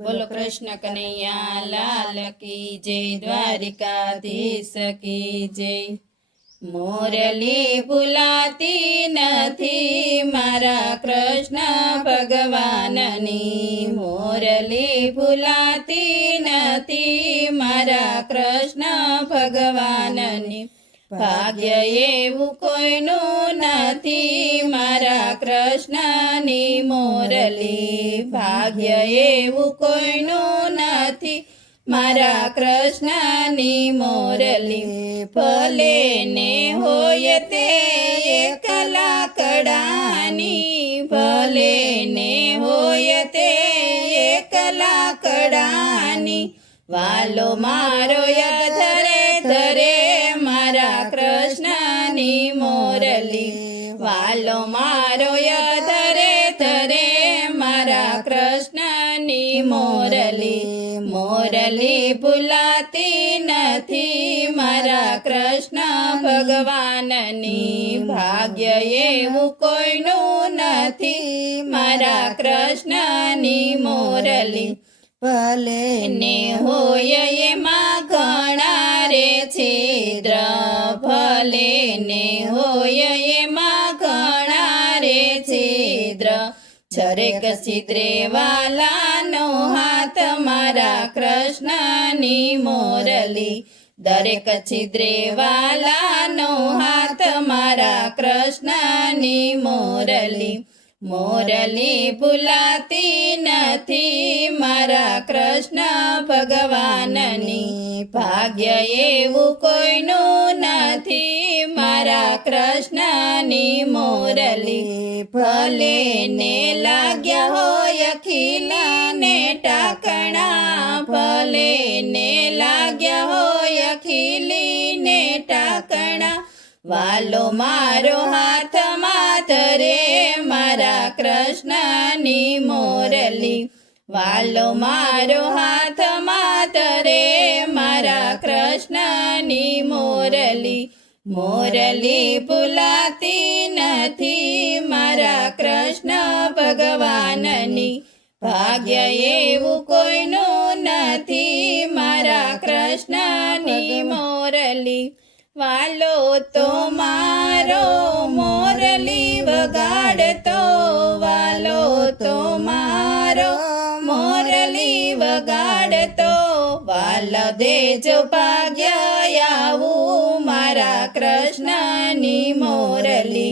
बोलो कृष्ण कन्हैया लाल की जय, द्वारिकाधीश की जय। मोरली भूलाती नथी मारा कृष्ण भगवाननी, मोरली भूलाती नथी मारा कृष्ण भगवाननी। भाग्य एवुं कोईनुं नथी मारा कृष्णनी मोरली, भाग्य एवुं कोईनुं नथी मारा कृष्णनी मोरली। भले ने होय ते एकला कडानी, भले ने होय ते एकला कडानी। वालो मारो धरे धरे मारा कृष्णनी मोरली, वालो मारो धरे धरे मारा कृष्णनी मोरली। मोरली भूलाती नथी मारा कृष्ण भगवाननी, भाग्य एवुं कोईनुं नथी मारा कृष्णनी मोरली। भले ने होय एमां घणा रे छिद्र, भले ने होय एमां घणा रे छिद्र। छरेक छिद्रे वालानो हाथ मारा कृष्णनी मोरली, दरेक छिद्रे वालानो हाथ मारा कृष्णनी मोरली। मोरली भूलाती नथी मारा कृष्ण भगवाननी, भाग्य एवुं कोईनुं नथी मारा कृष्णनी मोरली। भले ने लाग्या होय खीलीने टाकणा, भले ने लाग्या होय खीलीने टाकणा। वालो मारो हाथ धरे मारा कृष्णनी मोरली, वालो मारो हाथ धरे मारा कृष्णनी मोरली। मोरली भूलाती नथी मारा कृष्ण भगवाननी, भाग्य एवुं कोईनुं नथी मारा कृष्णनी मोरली। वालो तो मारो मोरली वगाड़तो, वालो तो मारो मोरली वगाड़तो। वाला देजो भाग्य आवुं मारा कृष्णनी मोरली,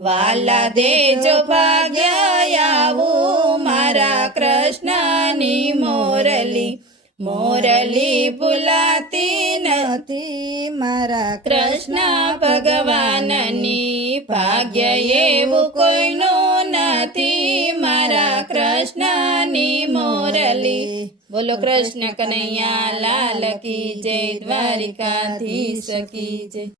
वाला देजो भाग्य आवुं मारा कृष्णनी मोरली। मोरली भूलाती नथी मारा कृष्ण भगवाननी, भाग्य एवुं कोईनुं नथी मारा कृष्णनी मोरली। बोलो कृष्ण कन्हैया लाल की जय, द्वारिकाधीश की जय।